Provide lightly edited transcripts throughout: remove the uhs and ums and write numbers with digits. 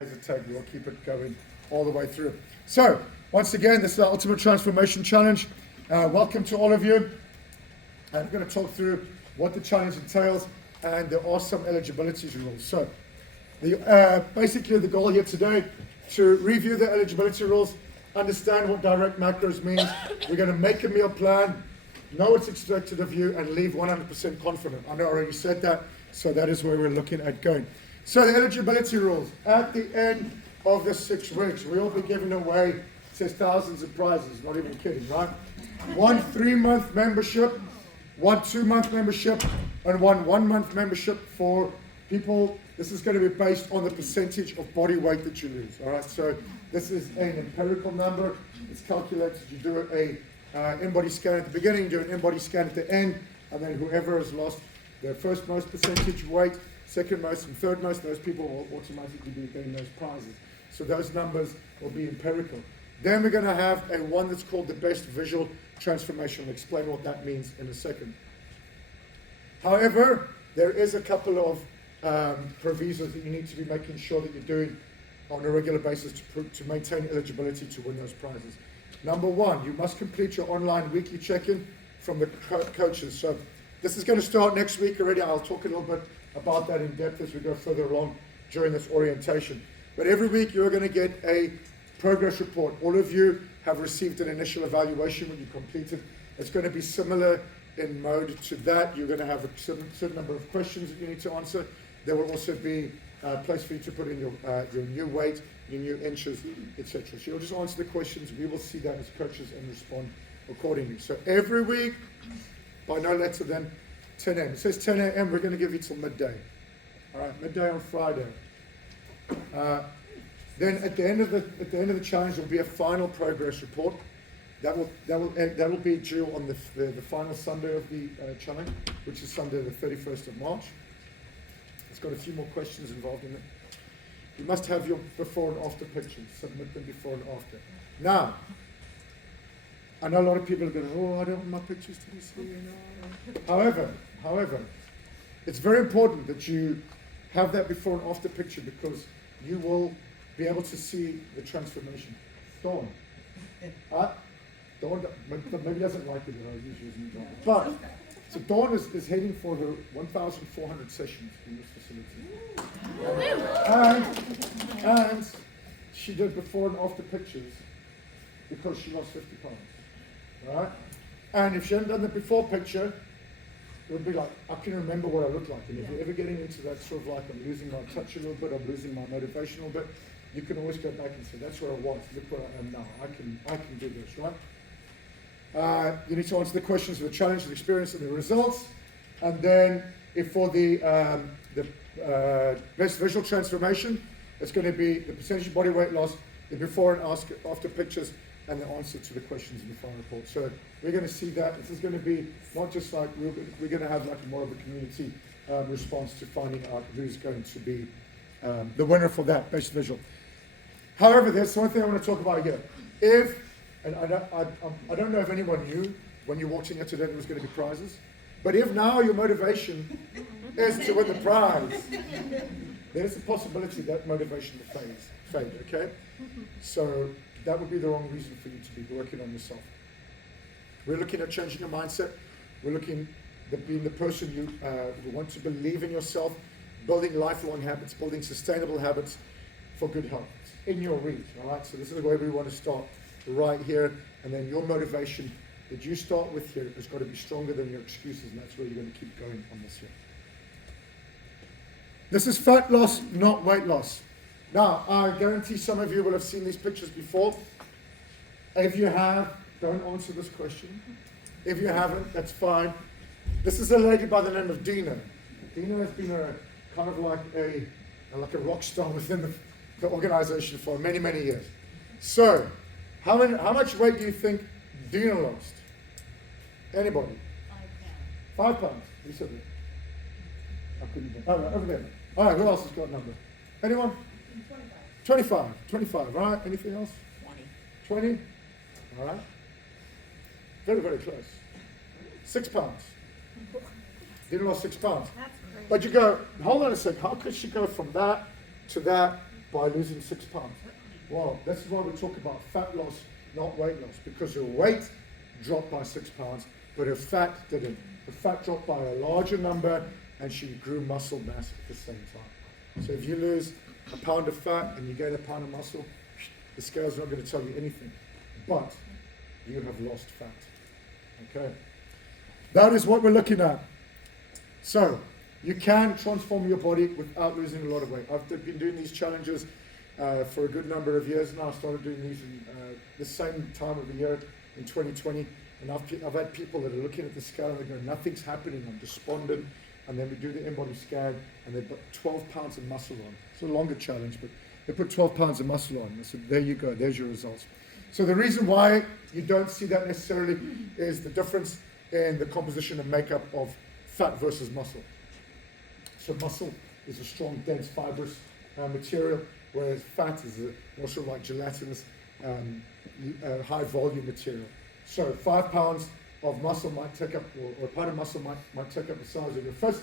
As a tag, we'll keep it going all the way through. So, once again, this is our Ultimate Transformation Challenge. Welcome to all of you. And I'm going to talk through what the challenge entails, and there are some eligibility rules. So, basically the goal here today, to review the eligibility rules, understand what direct macros means. We're going to make a meal plan, know what's expected of you, and leave 100% confident. I know I already said that, so that is where we're looking at going. So the eligibility rules, at the end of the 6 weeks, we'll be giving away, it says thousands of prizes, not even kidding, right? 1 3-month membership, 1 2-month membership, and 1 1-month membership for people. This is going to be based on the percentage of body weight that you lose, all right? So this is an empirical number. It's calculated. You do a in-body scan at the beginning, you do an in-body scan at the end, and then whoever has lost their first most percentage weight, second most and third most, those people will automatically be getting those prizes. So those numbers will be empirical. Then we're going to have a one that's called the best visual transformation. I'll explain what that means in a second. However, there is a couple of provisos that you need to be making sure that you're doing on a regular basis to maintain eligibility to win those prizes. Number 1, you must complete your online weekly check-in from the coaches. So this is going to start next week already. I'll talk a little bit about that in depth as we go further along during this orientation. But every week you're going to get a progress report. All of you have received an initial evaluation when you completed. It's going to be similar in mode to that. You're going to have a certain number of questions that you need to answer. There will also be a place for you to put in your new weight, your new inches, etc. So you'll just answer the questions. We will see that as coaches and respond accordingly. So every week, by no later than 10 a.m. It says 10 a.m. We're going to give you till midday. All right, midday on Friday. Then at the end of the challenge, there will be a final progress report. That will be due on the final Sunday of the challenge, which is Sunday the 31st of March. It's got a few more questions involved in it. You must have your before and after pictures. Submit them before and after. Now, I know a lot of people are going, oh, I don't want my pictures to be seen. However, it's very important that you have that before and after picture, because you will be able to see the transformation. Dawn. Dawn maybe doesn't like it that I usually use Dawn. But, so Dawn is heading for her 1,400 sessions in this facility. And she did before and after pictures because she lost 50 pounds. Right? And if she hadn't done the before picture, it would be like, I can remember what I look like. And if you're ever getting into that sort of like, I'm losing my touch a little bit, I'm losing my motivation a little bit, you can always go back and say, that's where I was, look where I am now, I can do this, right? You need to answer the questions of the challenge, the experience, and the results. And then if for the best visual transformation, it's going to be the percentage of body weight loss, the before and after pictures, and the answer to the questions in the final report. So we're going to see that. This is going to be not just like, we're going to have like more of a community response to finding out who's going to be the winner for that best visual. However, there's one thing I want to talk about here. And I don't know if anyone knew when you walked in here today there was going to be prizes, but if now your motivation is to win the prize, there's a possibility that motivation will fade, okay? So that would be the wrong reason for you to be working on yourself. We're looking at changing your mindset. We're looking at being the person you want to believe in yourself, building lifelong habits, building sustainable habits for good health. It's in your reach, all right? So this is where we want to start, right here, and then your motivation that you start with here has got to be stronger than your excuses, and that's where you're going to keep going on this here. This is fat loss, not weight loss. Now, I guarantee some of you will have seen these pictures before. If you have, don't answer this question. If you haven't, that's fine. This is a lady by the name of Dina. Dina has been a kind of like a rock star within the organization for many, many years. So, how much weight do you think Dina lost? Anybody? 5 pounds. Who said that? I couldn't. Oh, right, over there. All right, who else has got a number? Anyone? 25, right? Anything else? 20? All right. Very, very close. 6 pounds. Didn't lost 6 pounds. That's crazy. But you go, hold on a sec, how could she go from that to that by losing 6 pounds. Well, this is why we talk about fat loss, not weight loss, because her weight dropped by 6 pounds, but her fat didn't. Her fat dropped by a larger number, and she grew muscle mass at the same time. So if you lose a pound of fat and you gain a pound of muscle, the scale's not going to tell you anything, but you have lost fat. Okay, that is what we're looking at. So you can transform your body without losing a lot of weight. I've been doing these challenges for a good number of years now. I started doing these in the same time of the year in 2020, and I've had people that are looking at the scale and they go, nothing's happening, I'm despondent, and then we do the in-body scan and they put 12 pounds of muscle on. It's a longer challenge, but they put 12 pounds of muscle on. I said, there you go, there's your results. So the reason why you don't see that necessarily is the difference in the composition and makeup of fat versus muscle. So muscle is a strong, dense, fibrous material, whereas fat is more sort of like gelatinous, high volume material. So 5 pounds of muscle might take up, or a pound of muscle might take up the size of your fist,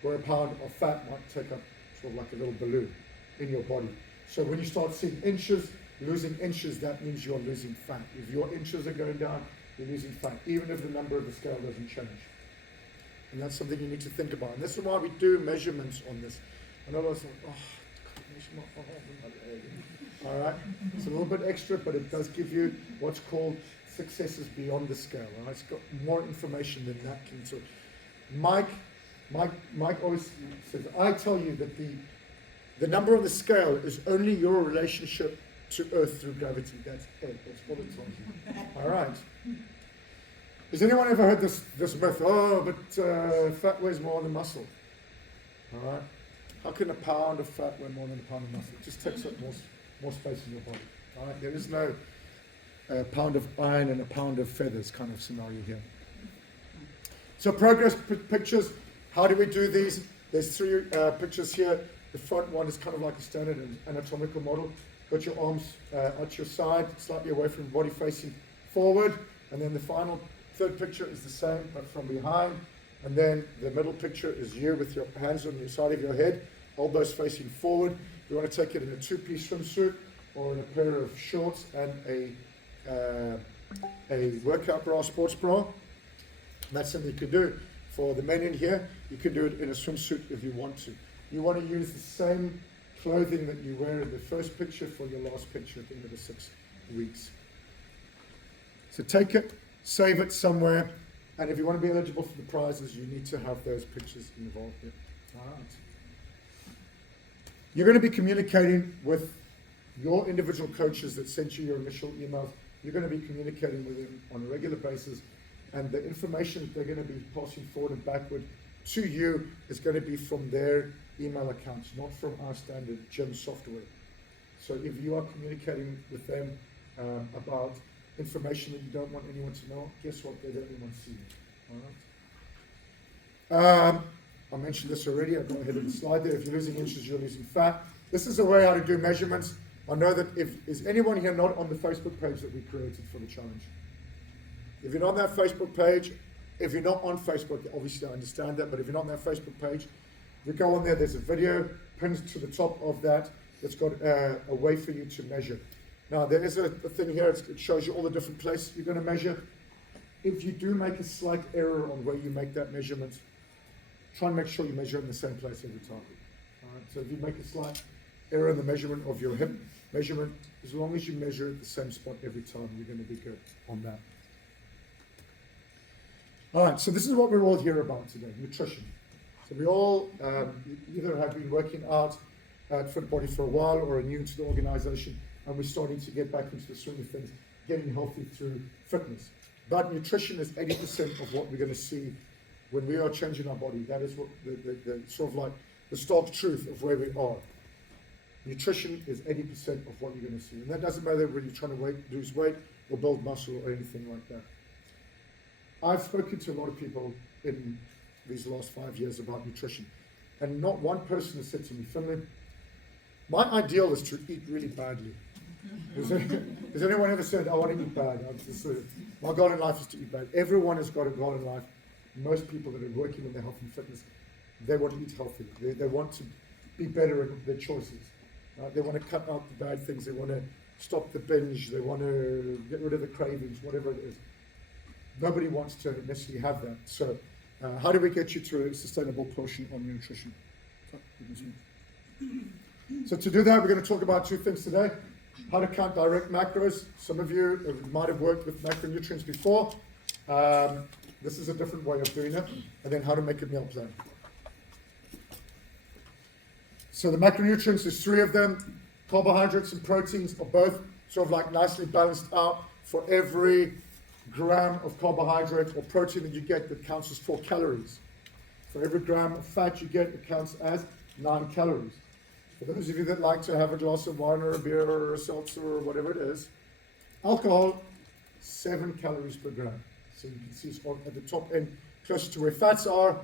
where a pound of fat might take up sort of like a little balloon in your body. So when you start seeing inches, losing inches, that means you're losing fat. If your inches are going down, you're losing fat, even if the number of the scale doesn't change. And that's something you need to think about. And this is why we do measurements on this. I know lots of, all right, it's a little bit extra, but it does give you what's called successes beyond the scale. All right? It's got more information than that can do. Mike always says, I tell you that the number on the scale is only your relationship to Earth through gravity. That's it. That's all it tells you. All right. Has anyone ever heard this myth? Oh, but fat weighs more than muscle. All right. How can a pound of fat weigh more than a pound of muscle? It just takes up more space in your body. All right. There is no pound of iron and a pound of feathers kind of scenario here. So progress pictures. How do we do these? There's 3 pictures here. The front one is kind of like a standard anatomical model. Got your arms at your side, slightly away from the body, facing forward. And then the final third picture is the same, but from behind. And then the middle picture is you with your hands on the side of your head, elbows facing forward. You want to take it in a 2-piece swimsuit or in a pair of shorts and a workout bra, sports bra. That's something you could do. For the men in here, you can do it in a swimsuit if you want to. You want to use the same clothing that you wear in the first picture for your last picture at the end of the 6 weeks. So take it, save it somewhere, and if you want to be eligible for the prizes, you need to have those pictures involved here. All right. You're going to be communicating with your individual coaches that sent you your initial emails. You're going to be communicating with them on a regular basis, and the information that they're going to be passing forward and backward to you is going to be from their email accounts, not from our standard gym software. So if you are communicating with them about information that you don't want anyone to know, guess what? They don't want to see it. All right. I mentioned this already. I've got ahead of the slide there. If you're losing inches, you're losing fat. This is a way how to do measurements. I know that is anyone here not on the Facebook page that we created for the challenge? If you're not on that Facebook page, if you're not on Facebook, obviously I understand that, but if you're not on that Facebook page, you go on there, there's a video pinned to the top of that that's got a way for you to measure. Now, there is a thing here, it shows you all the different places you're going to measure. If you do make a slight error on where you make that measurement, try and make sure you measure in the same place every time. All right? So if you make a slight error in the measurement of your hip measurement, as long as you measure at the same spot every time, you're going to be good on that. All right, so this is what we're all here about today, nutrition. So we all either have been working out at Fit Body for a while or are new to the organization, and we're starting to get back into the swing of things, getting healthy through fitness. But nutrition is 80% of what we're going to see when we are changing our body. That is what the sort of like the stark truth of where we are. Nutrition is 80% of what you're going to see. And that doesn't matter whether you're trying to lose weight or build muscle or anything like that. I've spoken to a lot of people in these last 5 years about nutrition, and not one person has said to me, Finley, my ideal is to eat really badly. Has anyone ever said, I want to eat bad? My goal in life is to eat bad. Everyone has got a goal in life. Most people that are working on their health and fitness, they want to eat healthy. They want to be better at their choices. Right? They want to cut out the bad things. They want to stop the binge. They want to get rid of the cravings, whatever it is. Nobody wants to necessarily have that. So how do we get you to a sustainable portion on your nutrition? So to do that, we're going to talk about two things today. How to count direct macros. Some of you might have worked with macronutrients before. This is a different way of doing it. And then how to make a meal plan. So the macronutrients, there's three of them. Carbohydrates and proteins are both sort of like nicely balanced out. For every gram of carbohydrate or protein that you get, that counts as 4 calories. For every gram of fat you get, it counts as 9 calories. For those of you that like to have a glass of wine or a beer or a seltzer or whatever it is, alcohol, 7 calories per gram. So you can see it's at the top end, closer to where fats are,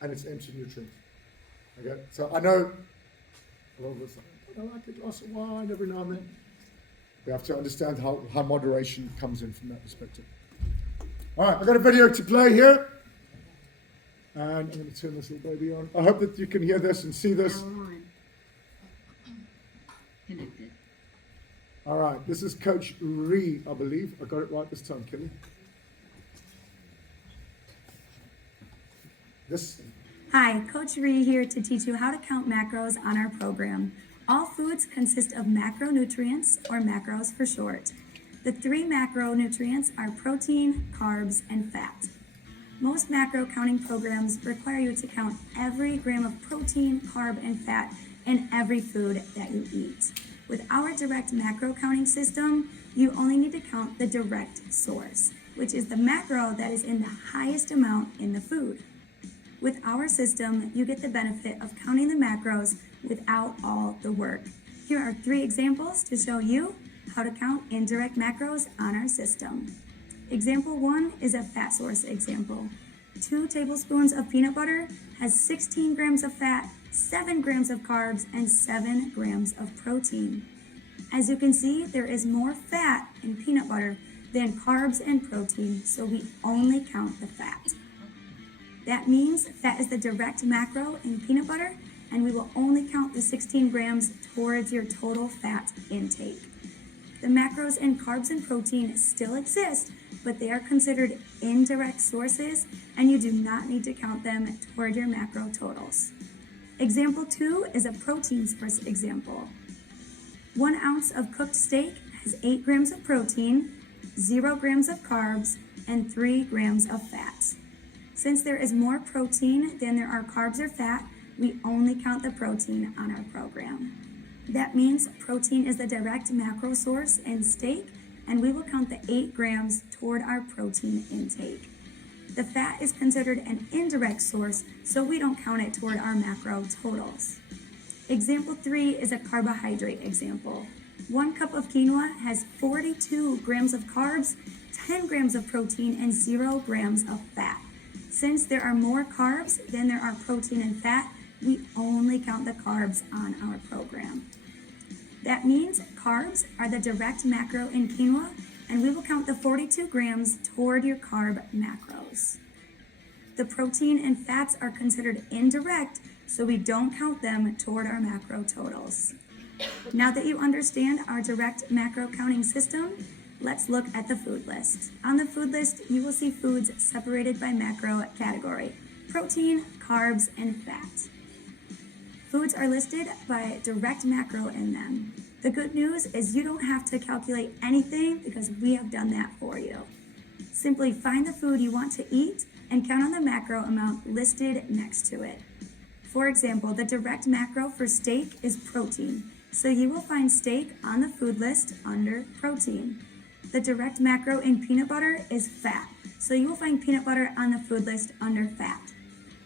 and it's empty nutrients. Okay, so I know a lot of us I like a glass of wine every now and then. We have to understand how moderation comes in from that perspective. All right, I've got a video to play here. And I'm going to turn this little baby on. I hope that you can hear this and see this. Connected. All right, this is Coach Ree, I believe. I got it right this time, Kelly. Hi, Coach Ree here to teach you how to count macros on our program. All foods consist of macronutrients, or macros for short. The 3 macronutrients are protein, carbs, and fat. Most macro counting programs require you to count every gram of protein, carb, and fat in every food that you eat. With our direct macro counting system, you only need to count the direct source, which is the macro that is in the highest amount in the food. With our system, you get the benefit of counting the macros without all the work. Here are 3 examples to show you how to count indirect macros on our system. Example 1 is a fat source example. 2 tablespoons of peanut butter has 16 grams of fat, 7 grams of carbs, and 7 grams of protein. As you can see, there is more fat in peanut butter than carbs and protein, so we only count the fat. That means fat is the direct macro in peanut butter, and we will only count the 16 grams towards your total fat intake. The macros in carbs and protein still exist, but they are considered indirect sources, and you do not need to count them toward your macro totals. Example 2 is a protein source example. 1 ounce of cooked steak has 8 grams of protein, 0 grams of carbs, and 3 grams of fat. Since there is more protein than there are carbs or fat, we only count the protein on our program. That means protein is the direct macro source in steak, and we will count the 8 grams toward our protein intake. The fat is considered an indirect source, so we don't count it toward our macro totals. Example 3 is a carbohydrate example. 1 cup of quinoa has 42 grams of carbs, 10 grams of protein, and 0 grams of fat. Since there are more carbs than there are protein and fat, we only count the carbs on our program. That means carbs are the direct macro in quinoa, and we will count the 42 grams toward your carb macros. The protein and fats are considered indirect, so we don't count them toward our macro totals. Now that you understand our direct macro counting system, let's look at the food list. On the food list, you will see foods separated by macro category: protein, carbs, and fat. Foods are listed by direct macro in them. The good news is you don't have to calculate anything because we have done that for you. Simply find the food you want to eat and count on the macro amount listed next to it. For example, the direct macro for steak is protein, so you will find steak on the food list under protein. The direct macro in peanut butter is fat, so you will find peanut butter on the food list under fat.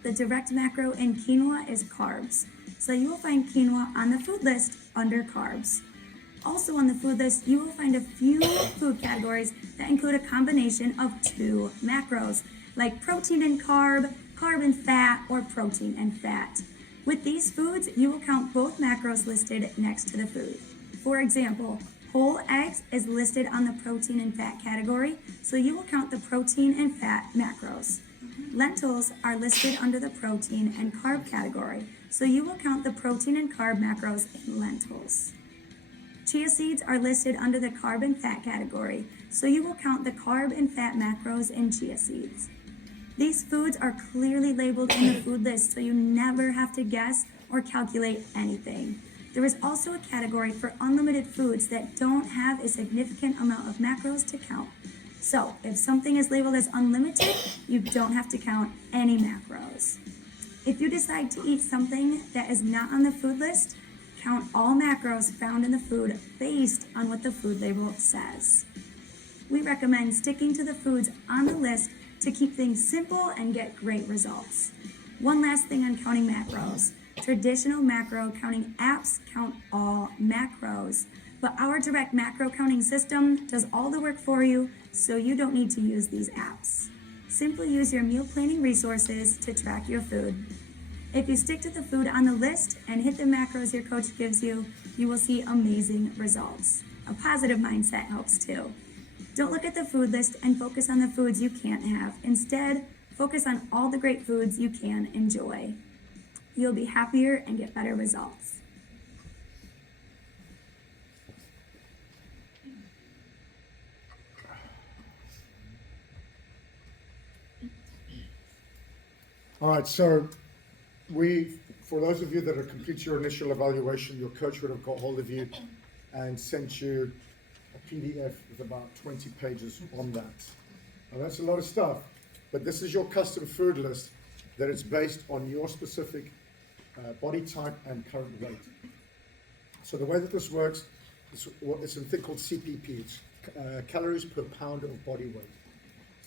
The direct macro in quinoa is carbs, so you will find quinoa on the food list under carbs. Also on the food list, you will find a few food categories that include a combination of 2 macros, like protein and carb, carb and fat, or protein and fat. With these foods, you will count both macros listed next to the food. For example, whole eggs is listed on the protein and fat category, so you will count the protein and fat macros. Lentils are listed under the protein and carb category, so you will count the protein and carb macros in lentils. Chia seeds are listed under the carb and fat category, so you will count the carb and fat macros in chia seeds. These foods are clearly labeled in the food list, so you never have to guess or calculate anything. There is also a category for unlimited foods that don't have a significant amount of macros to count. So if something is labeled as unlimited, you don't have to count any macros. If you decide to eat something that is not on the food list, count all macros found in the food based on what the food label says. We recommend sticking to the foods on the list to keep things simple and get great results. One last thing on counting macros. Traditional macro counting apps count all macros, but our direct macro counting system does all the work for you, so you don't need to use these apps. Simply use your meal planning resources to track your food. If you stick to the food on the list and hit the macros your coach gives you, you will see amazing results. A positive mindset helps too. Don't look at the food list and focus on the foods you can't have. Instead, focus on all the great foods you can enjoy. You'll be happier and get better results. All right, so for those of you that have completed your initial evaluation, your coach would have got hold of you and sent you a PDF with about 20 pages on that. Now that's a lot of stuff, but this is your custom food list that is based on your specific body type and current weight. So the way that this works is it's a thing called CPP, it's calories per pound of body weight.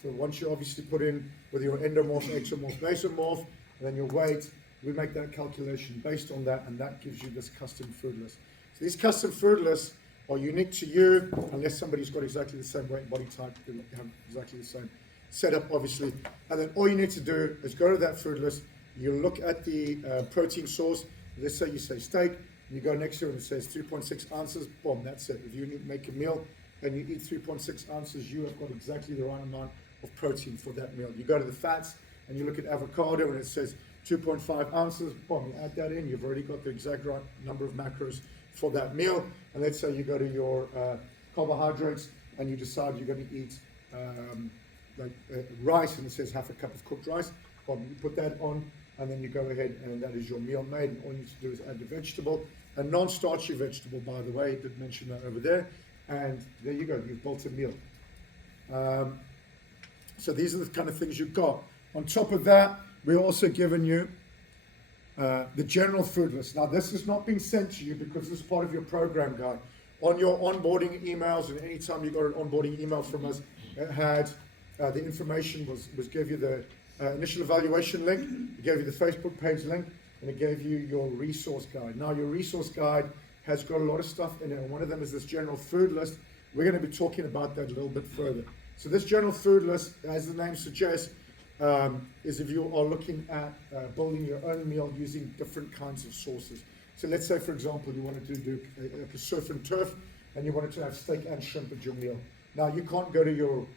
So once you obviously put in whether you're endomorph, ectomorph, mesomorph, and then your weight, we make that calculation based on that, and that gives you this custom food list. So these custom food lists are unique to you, unless somebody's got exactly the same weight, body type, they have exactly the same setup, obviously. And then all you need to do is go to that food list, you look at the protein source, let's say you say steak, you go next to it and it says 3.6 ounces, boom, that's it. If you need to make a meal and you eat 3.6 ounces, you have got exactly the right amount of protein for that meal. You go to the fats and you look at avocado and it says 2.5 ounces, boom, you add that in, you've already got the exact right number of macros for that meal. And let's say you go to your carbohydrates and you decide you're going to eat rice and it says half a cup of cooked rice, boom, you put that on and then you go ahead and that is your meal made, and all you need to do is add the vegetable, a non-starchy vegetable, by the way, I did mention that over there, and there you go, you've built a meal. So these are the kind of things you've got. On top of that, we're also giving you the general food list. Now, this has not been sent to you because this is part of your program guide. On your onboarding emails, and anytime you got an onboarding email from us, it had the information was gave you the initial evaluation link, it gave you the Facebook page link, and it gave you your resource guide. Now, your resource guide has got a lot of stuff in it, and one of them is this general food list. We're going to be talking about that a little bit further. So this general food list, as the name suggests, is if you are looking at building your own meal using different kinds of sources. So let's say, for example, you wanted to do like a surf and turf, and you wanted to have steak and shrimp at your meal. Now, you can't go to your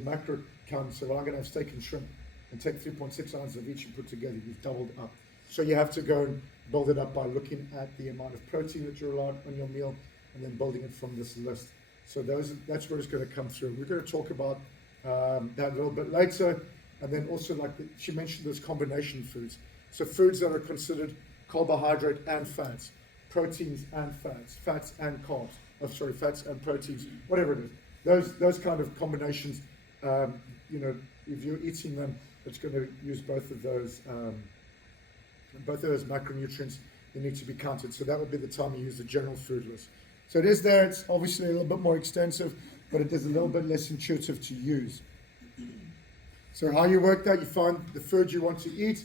macro count and say, well, I'm going to have steak and shrimp and take 3.6 ounces of each and put together. You've doubled up. So you have to go and build it up by looking at the amount of protein that you're allowed on your meal and then building it from this list. So that's where it's going to come through. We're going to talk about that a little bit later. And then also, like she mentioned, those combination foods. So foods that are considered carbohydrate and fats, proteins and fats, fats and carbs. Oh, sorry, fats and proteins, whatever it is. Those kind of combinations, if you're eating them, it's going to use both of those macronutrients. They need to be counted. So that would be the time you use the general food list. So it is there. It's obviously a little bit more extensive, but it is a little bit less intuitive to use. So how you work that, you find the food you want to eat,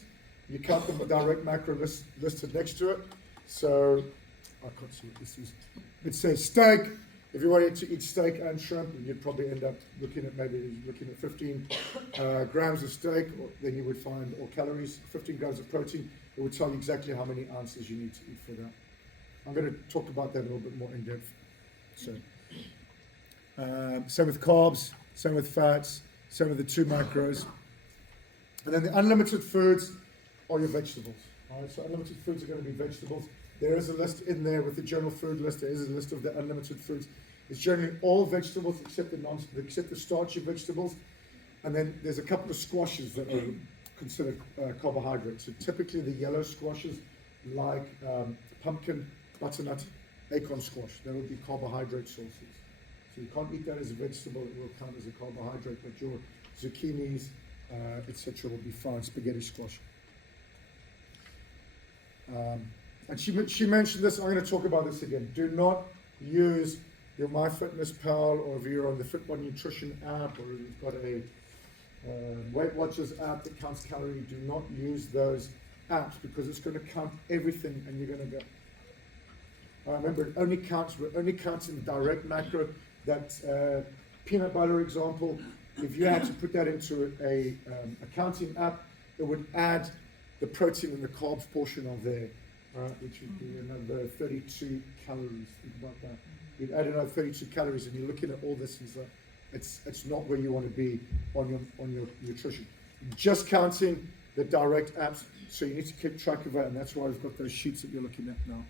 you count them with direct macro listed next to it. So I can't see what this is. It says steak. If you wanted to eat steak and shrimp, you'd probably end up looking at 15 grams of steak, then you would find, or calories, 15 grams of protein. It would tell you exactly how many ounces you need to eat for that. I'm going to talk about that a little bit more in depth. So, same with carbs, same with fats, same with the two macros. And then the unlimited foods are your vegetables. All right, so unlimited foods are going to be vegetables. There is a list in there with the general food list. There is a list of the unlimited foods. It's generally all vegetables except the starchy vegetables. And then there's a couple of squashes that are considered carbohydrates. So typically the yellow squashes like pumpkin, butternut, acorn squash, they will be carbohydrate sources. So you can't eat that as a vegetable, it will count as a carbohydrate, but your zucchinis, etc. will be fine, spaghetti squash. And she mentioned this, I'm going to talk about this again. Do not use your MyFitnessPal, or if you're on the Fitbod Nutrition app, or you've got a Weight Watchers app that counts calories, do not use those apps because it's going to count everything and you're going to go. Remember, it only counts in the direct macro. That peanut butter example, if you had to put that into a counting app, it would add the protein and the carbs portion of there, which would be another 32 calories. Think about that. You'd add another 32 calories, and you're looking at all this, and so it's not where you want to be on your nutrition. Just counting the direct apps, so you need to keep track of it, and that's why we've got those sheets that you're looking at now.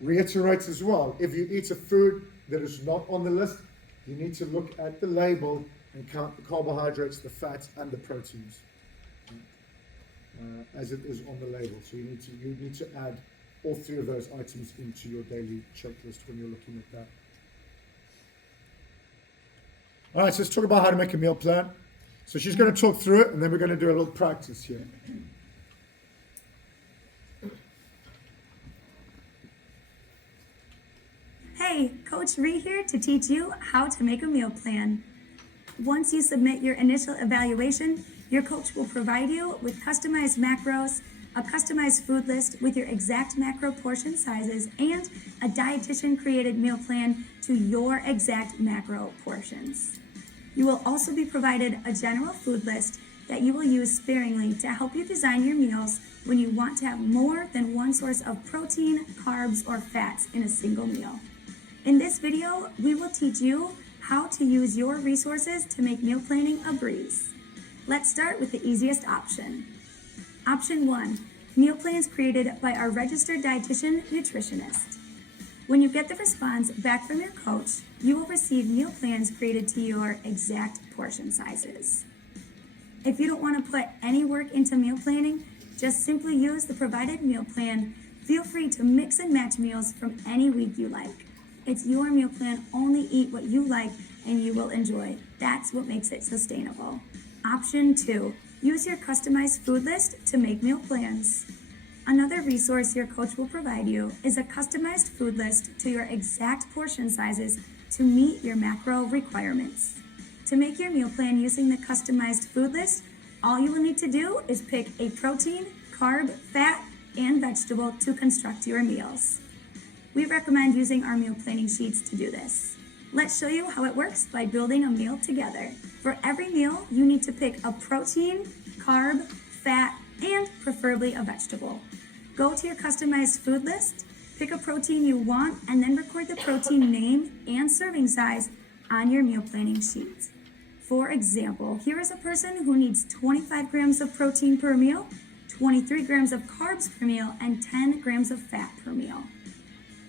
Reiterates as well, if you eat a food that is not on the list, you need to look at the label and count the carbohydrates, the fats, and the proteins as it is on the label. So you need to add all three of those items into your daily checklist when you're looking at that. All right, so let's talk about how to make a meal plan. So she's going to talk through it, and then we're going to do a little practice here. Hey, Coach Ree here to teach you how to make a meal plan. Once you submit your initial evaluation, your coach will provide you with customized macros, a customized food list with your exact macro portion sizes, and a dietitian-created meal plan to your exact macro portions. You will also be provided a general food list that you will use sparingly to help you design your meals when you want to have more than one source of protein, carbs, or fats in a single meal. In this video, we will teach you how to use your resources to make meal planning a breeze. Let's start with the easiest option. Option 1, meal plans created by our registered dietitian nutritionist. When you get the response back from your coach, you will receive meal plans created to your exact portion sizes. If you don't want to put any work into meal planning, just simply use the provided meal plan. Feel free to mix and match meals from any week you like. It's your meal plan, only eat what you like and you will enjoy. That's what makes it sustainable. Option 2, use your customized food list to make meal plans. Another resource your coach will provide you is a customized food list to your exact portion sizes to meet your macro requirements. To make your meal plan using the customized food list, all you will need to do is pick a protein, carb, fat, and vegetable to construct your meals. We recommend using our meal planning sheets to do this. Let's show you how it works by building a meal together. For every meal, you need to pick a protein, carb, fat, and preferably a vegetable. Go to your customized food list, pick a protein you want, and then record the protein name and serving size on your meal planning sheet. For example, here is a person who needs 25 grams of protein per meal, 23 grams of carbs per meal, and 10 grams of fat per meal.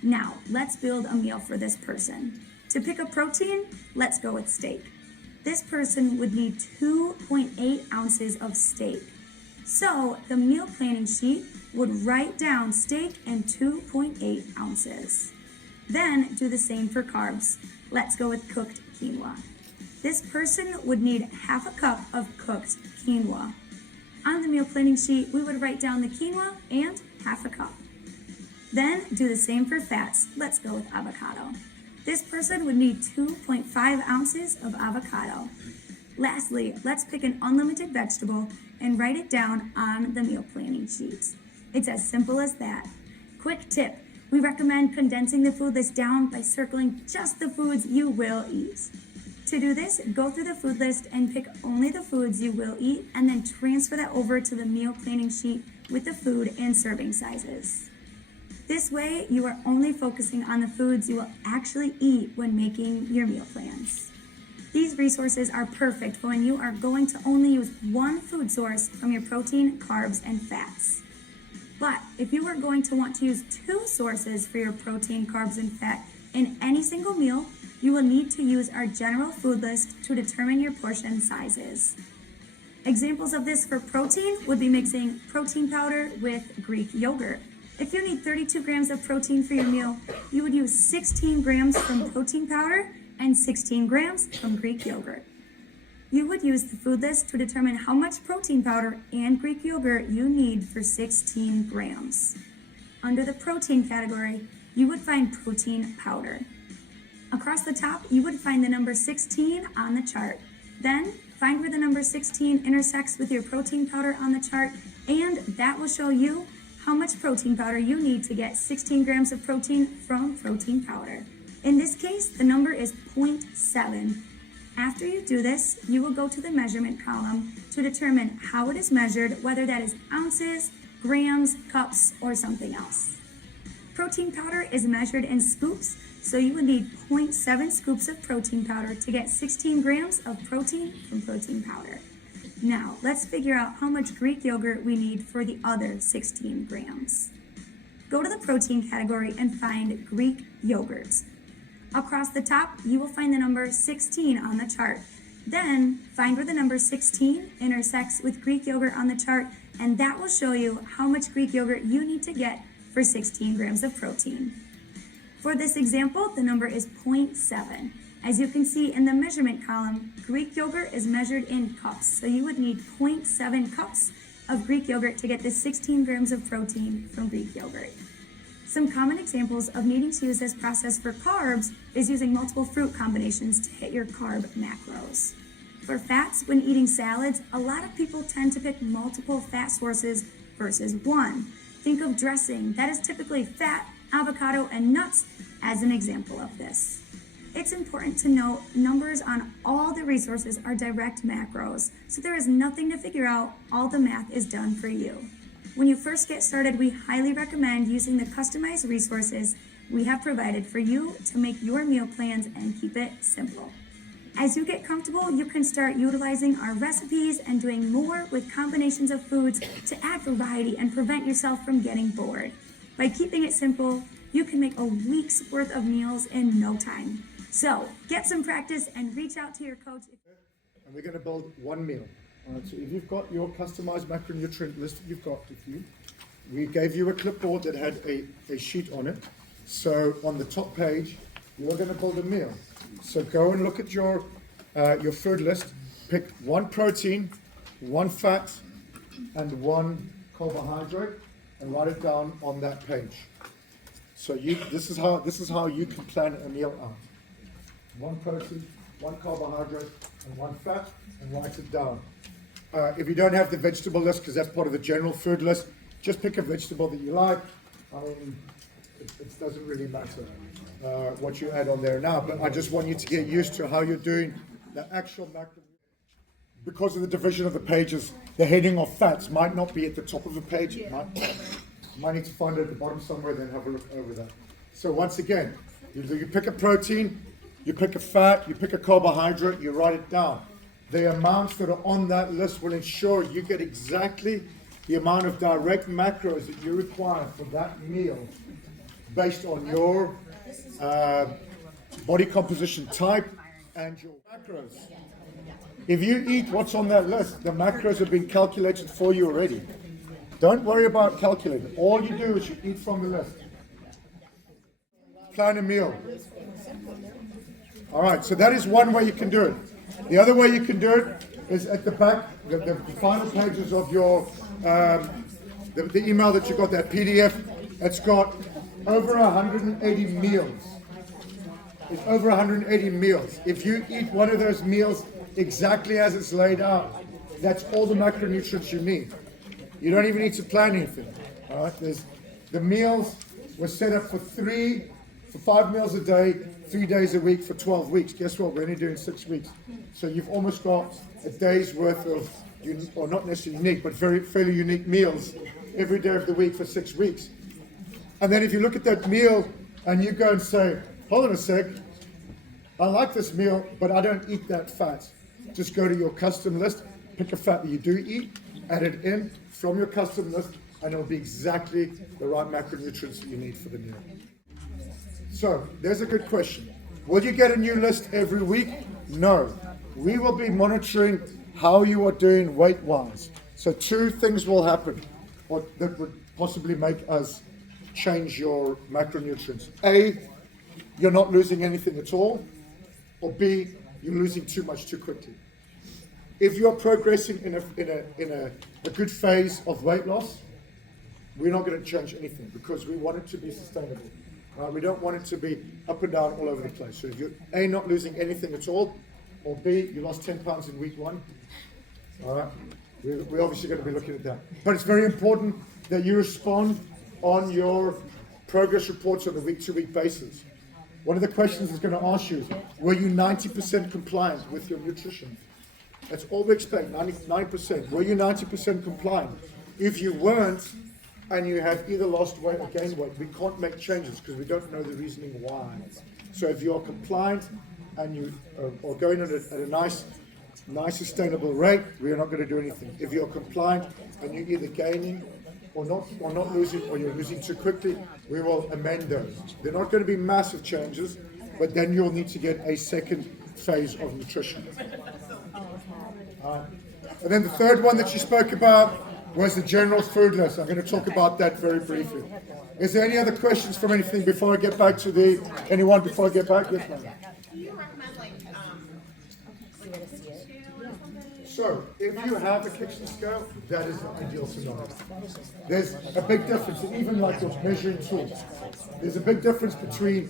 Now, let's build a meal for this person. To pick a protein, let's go with steak. This person would need 2.8 ounces of steak. So the meal planning sheet would write down steak and 2.8 ounces. Then do the same for carbs. Let's go with cooked quinoa. This person would need half a cup of cooked quinoa. On the meal planning sheet, we would write down the quinoa and half a cup. Then do the same for fats. Let's go with avocado. This person would need 2.5 ounces of avocado. Lastly, let's pick an unlimited vegetable and write it down on the meal planning sheet. It's as simple as that. Quick tip, we recommend condensing the food list down by circling just the foods you will eat. To do this, go through the food list and pick only the foods you will eat, and then transfer that over to the meal planning sheet with the food and serving sizes. This way, you are only focusing on the foods you will actually eat when making your meal plans. These resources are perfect for when you are going to only use one food source from your protein, carbs, and fats. But if you are going to want to use two sources for your protein, carbs, and fat in any single meal, you will need to use our general food list to determine your portion sizes. Examples of this for protein would be mixing protein powder with Greek yogurt. If you need 32 grams of protein for your meal, you would use 16 grams from protein powder and 16 grams from Greek yogurt. You would use the food list to determine how much protein powder and Greek yogurt you need for 16 grams. Under the protein category, you would find protein powder. Across the top, you would find the number 16 on the chart. Then, find where the number 16 intersects with your protein powder on the chart, and that will show you how much protein powder you need to get 16 grams of protein from protein powder. In this case, the number is 0.7. After you do this, you will go to the measurement column to determine how it is measured, whether that is ounces, grams, cups, or something else. Protein powder is measured in scoops, so you would need 0.7 scoops of protein powder to get 16 grams of protein from protein powder. Now, let's figure out how much Greek yogurt we need for the other 16 grams. Go to the protein category and find Greek yogurt. Across the top, you will find the number 16 on the chart. Then, find where the number 16 intersects with Greek yogurt on the chart, and that will show you how much Greek yogurt you need to get for 16 grams of protein. For this example, the number is 0.7. As you can see in the measurement column, Greek yogurt is measured in cups, so you would need 0.7 cups of Greek yogurt to get the 16 grams of protein from Greek yogurt. Some common examples of needing to use this process for carbs is using multiple fruit combinations to hit your carb macros. For fats, when eating salads, a lot of people tend to pick multiple fat sources versus one. Think of dressing, that is typically fat, avocado, and nuts as an example of this. It's important to note numbers on all the resources are direct macros, so there is nothing to figure out, all the math is done for you. When you first get started, we highly recommend using the customized resources we have provided for you to make your meal plans and keep it simple. As you get comfortable, you can start utilizing our recipes and doing more with combinations of foods to add variety and prevent yourself from getting bored. By keeping it simple, you can make a week's worth of meals in no time. So get some practice and reach out to your coach. And we're going to build one meal. All right, so if you've got your customized macronutrient list that you've got with you, we gave you a clipboard that had a sheet on it. So on the top page, you're going to build a meal. So go and look at your food list, pick one protein, one fat, and one carbohydrate, and write it down on that page. So this is how you can plan a meal out. One protein, one carbohydrate, and one fat, and write it down. If you don't have the vegetable list, because that's part of the general food list, just pick a vegetable that you like. I mean, it doesn't really matter what you add on there now, but I just want you to get used to how you're doing the actual macro. Because of the division of the pages, the heading of fats might not be at the top of the page. It might need to find it at the bottom somewhere, then have a look over that. So once again, you pick a protein, you pick a fat, you pick a carbohydrate, you write it down. The amounts that are on that list will ensure you get exactly the amount of direct macros that you require for that meal based on your body composition type and your macros. If you eat what's on that list, the macros have been calculated for you already. Don't worry about calculating. All you do is you eat from the list. Plan a meal. All right, so that is one way you can do it. The other way you can do it is at the back, the final pages of your the email that you got, that PDF. It's got over 180 meals. It's over 180 meals. If you eat one of those meals exactly as it's laid out, that's all the macronutrients you need. You don't even need to plan anything. All right, the meals were set up for 5 meals a day, 3 days a week for 12 weeks. Guess what? We're only doing 6 weeks. So you've almost got a day's worth of, or not necessarily unique, but fairly unique meals every day of the week for 6 weeks. And then if you look at that meal and you go and say, hold on a sec, I like this meal, but I don't eat that fat. Just go to your custom list, pick a fat that you do eat, add it in from your custom list, and it'll be exactly the right macronutrients that you need for the meal. So there's a good question. Will you get a new list every week? No. We will be monitoring how you are doing weight-wise. So two things will happen that would possibly make us change your macronutrients. A, you're not losing anything at all, or B, you're losing too much too quickly. If you're progressing in a good phase of weight loss, we're not going to change anything because we want it to be sustainable. We don't want it to be up and down all over the place. So if you're A, not losing anything at all, or B, you lost 10 pounds in week 1, all right, we're obviously going to be looking at that. But it's very important that you respond on your progress reports on a week-to-week basis. One of the questions it's going to ask you is, were you 90% compliant with your nutrition? That's all we expect, 99%. Were you 90% compliant? If you weren't, and you have either lost weight or gained weight, we can't make changes because we don't know the reasoning why. So if you're compliant and you are going at a nice sustainable rate, we are not going to do anything. If you're compliant and you're either gaining or not losing, or you're losing too quickly, we will amend those. They're not going to be massive changes, but then you'll need to get a second phase of nutrition. And then the third one that you spoke about was the general food list. I'm going to talk about that very briefly. Is there any other questions from anything before I get back to anyone before I get back? Yes, ma'am. Do you recommend So, if you have a kitchen scale, that is the ideal scenario. There's a big difference, and even like your measuring tools. There's a big difference between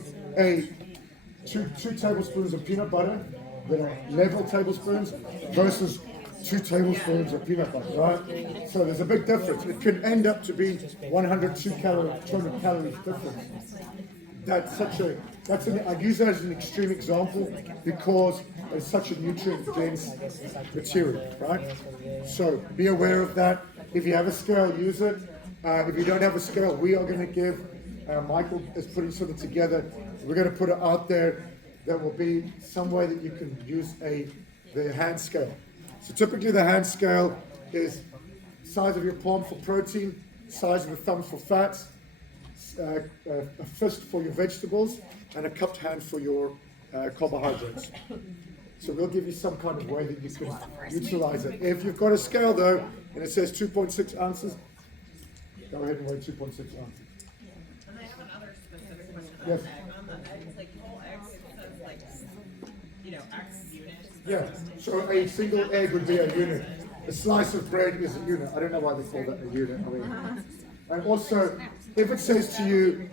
two tablespoons of peanut butter that are level tablespoons versus 2 tablespoons of peanut butter, right? So there's a big difference. It can end up to be 200 calories difference. I use that as an extreme example because it's such a nutrient-dense material, right? So be aware of that. If you have a scale, use it. If you don't have a scale, we are going to give, Michael is putting something together. We're going to put it out there. There will be some way that you can use the hand scale. So typically the hand scale is size of your palm for protein, size of the thumb for fats, a fist for your vegetables, and a cupped hand for your carbohydrates. So we'll give you some kind of way that you can utilize it. If you've got a scale though, and it says 2.6 ounces, go ahead and weigh 2.6 ounces. And I have another specific question Yes. on egg. On the eggs, like whole eggs, it says like, X units. Yeah, so a single egg would be a unit. A slice of bread is a unit. I don't know why they call that a unit. And also, if it says to you,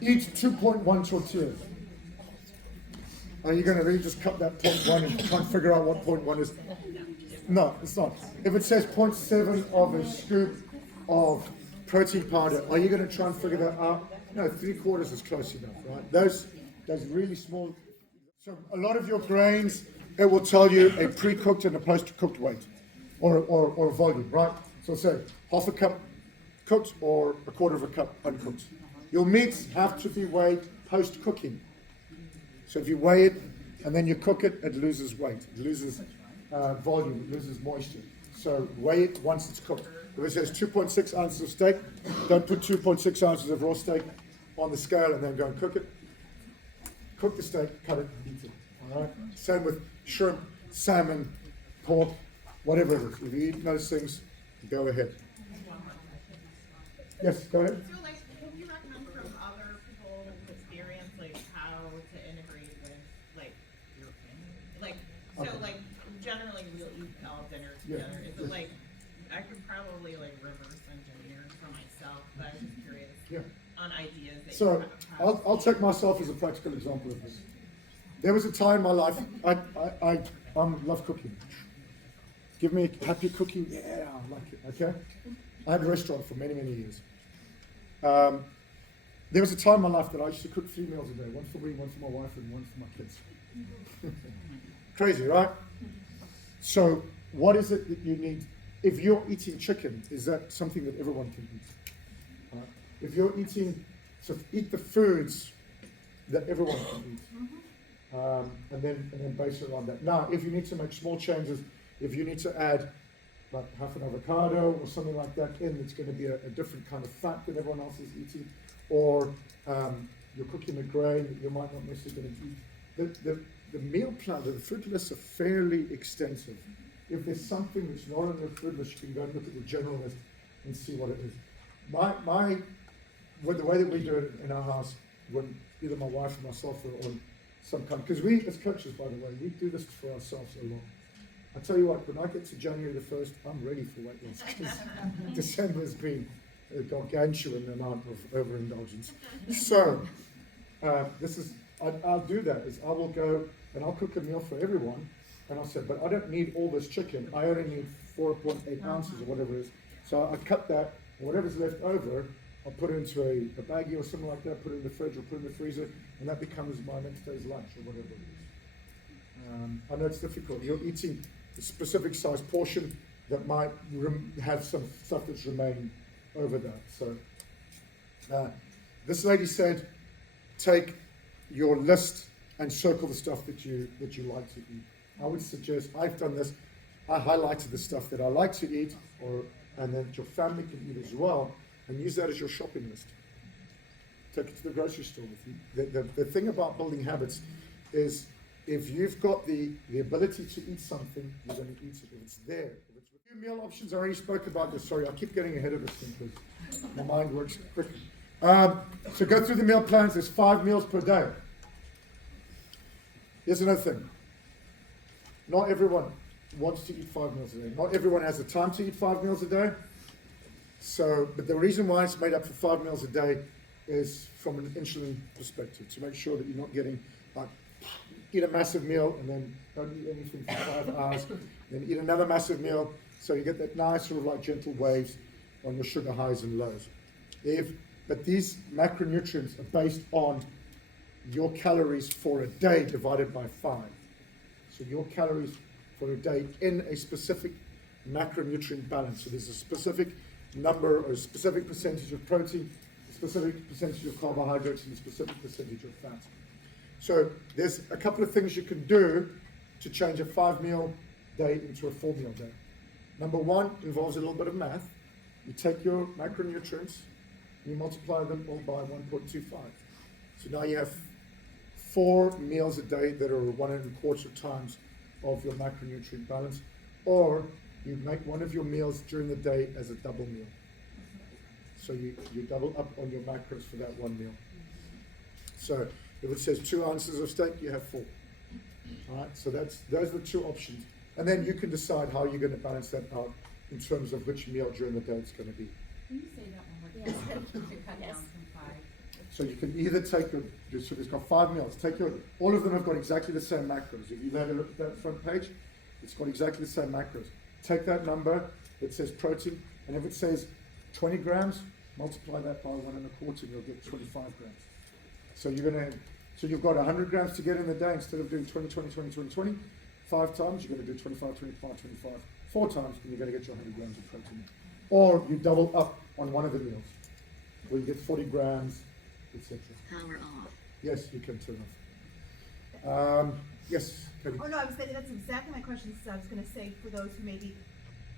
eat 2.1 tortillas, are you going to really just cut that 0.1 and try and figure out what 0.1 is? No, it's not. If it says 0.7 of a scoop of protein powder, are you going to try and figure that out? No, 3/4 is close enough, right? Those really small. So a lot of your grains, it will tell you a pre-cooked and a post-cooked weight, or volume, right? So say half a cup cooked or a quarter of a cup uncooked. Your meats have to be weighed post-cooking. So if you weigh it and then you cook it, it loses weight, it loses volume, it loses moisture. So weigh it once it's cooked. If it says 2.6 ounces of steak, don't put 2.6 ounces of raw steak on the scale and then go and cook it. Cook the steak, cut it, eat it. All right. Same with shrimp, salmon, pork, whatever it is. If you eat those things, go ahead. Yes, go ahead. So can you recommend from other people who've experienced how to integrate with your family? Generally we'll eat all dinner together. Yeah. Is it I could probably reverse engineer for myself, but I'm just curious on ideas that So you have. I'll take myself as a practical example of this. There was a time in my life I love cooking. Give me happy cooking, yeah, I like it. Okay, I had a restaurant for many years. There was a time in my life that I used to cook 3 meals a day, one for me, one for my wife, and one for my kids. Crazy, right? So what is it that you need? If you're eating chicken, is that something that everyone can eat? If you're eating, so eat the foods that everyone can eat. and then base it on that. Now, if you need to make small changes, if you need to add like half an avocado or something like that in, it's going to be a different kind of fat that everyone else is eating, or you're cooking a grain that you might not necessarily going to eat. The meal plan, the food lists are fairly extensive. If there's something that's not on the food list, you can go and look at the general list and see what it is. The way that we do it in our house, when either my wife or myself are on some kind, because we as coaches, by the way, we do this for ourselves a lot. I tell you what, when I get to January the 1st, I'm ready for weight loss, because December's been a gargantuan amount of overindulgence. So I'll do that, is I will go and I'll cook a meal for everyone, and I'll say, but I don't need all this chicken, I only need 4.8 ounces or whatever it is. So I cut that, and whatever's left over, I'll put it into a baggie or something like that, put it in the fridge or put it in the freezer, and that becomes my next day's lunch or whatever it is. I know it's difficult. You're eating a specific size portion that might have some stuff that's remaining over that. So this lady said, take your list and circle the stuff that you like to eat. I would suggest, I've done this, I highlighted the stuff that I like to eat, and then your family can eat as well, and use that as your shopping list. Take it to the grocery store with you. The thing about building habits is, if you've got the ability to eat something, you're going to eat it. If it's there. If it's with your meal options, I already spoke about this. Sorry, I keep getting ahead of this thing because my mind works quickly. So go through the meal plans. There's 5 meals per day. Here's another thing. Not everyone wants to eat 5 meals a day. Not everyone has the time to eat 5 meals a day. So, but the reason why it's made up for 5 meals a day is from an insulin perspective, to make sure that you're not getting like, eat a massive meal and then don't eat anything for 5 hours, then eat another massive meal, so you get that nice sort of like gentle waves on your sugar highs and lows. But these macronutrients are based on your calories for a day divided by 5. So your calories for a day in a specific macronutrient balance. So there's a specific number or a specific percentage of protein, a specific percentage of carbohydrates, and a specific percentage of fat. So there's a couple of things you can do to change a 5-meal day into a 4-meal day. Number 1 involves a little bit of math. You take your macronutrients and you multiply them all by 1.25. So now you have 4 meals a day that are 1.25 times of your macronutrient balance, or you make one of your meals during the day as a double meal. So you double up on your macros for that one meal. So if it says 2 ounces of steak, you have 4. All right, so those are the 2 options. And then you can decide how you're going to balance that out in terms of which meal during the day it's going to be. Can you say that one more time? To cut down from 5. So you can either take so it's got 5 meals. All of them have got exactly the same macros. If you had a look at that front page, it's got exactly the same macros. Take that number that says protein, and if it says 20 grams, multiply that by 1.25, and you'll get 25 grams. So you've got 100 grams to get in the day. Instead of doing 20, 20, 20, 20, 20, 5 times, you're going to do 25, 25, 25, 4 times, and you're going to get your 100 grams of protein. Or you double up on one of the meals, where you get 40 grams, etc. Power off. Yes, you can turn off. Yes, Kevin. Oh no, that's exactly my question. So I was going to say, for those who maybe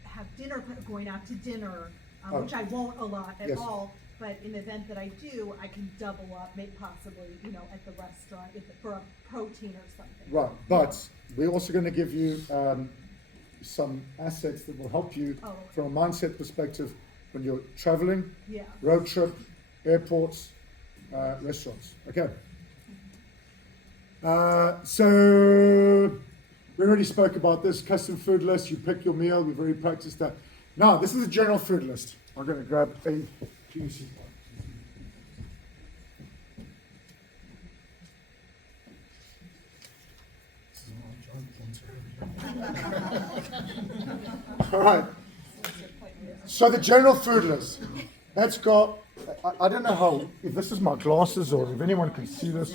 have dinner, going out to dinner, which I won't a lot at Yes. all, but in the event that I do, I can double up, maybe possibly, at the restaurant for a protein or something. Right, but we're also going to give you some assets that will help you Oh, okay. from a mindset perspective when you're traveling, Yeah. road trip, airports, restaurants. Okay. So we already spoke about this custom food list. You pick your meal. We've already practiced that. Now this is a general food list. I'm going to grab a juicy one. All right. So the general food list. That's got. I don't know how, if this is my glasses or if anyone can see this.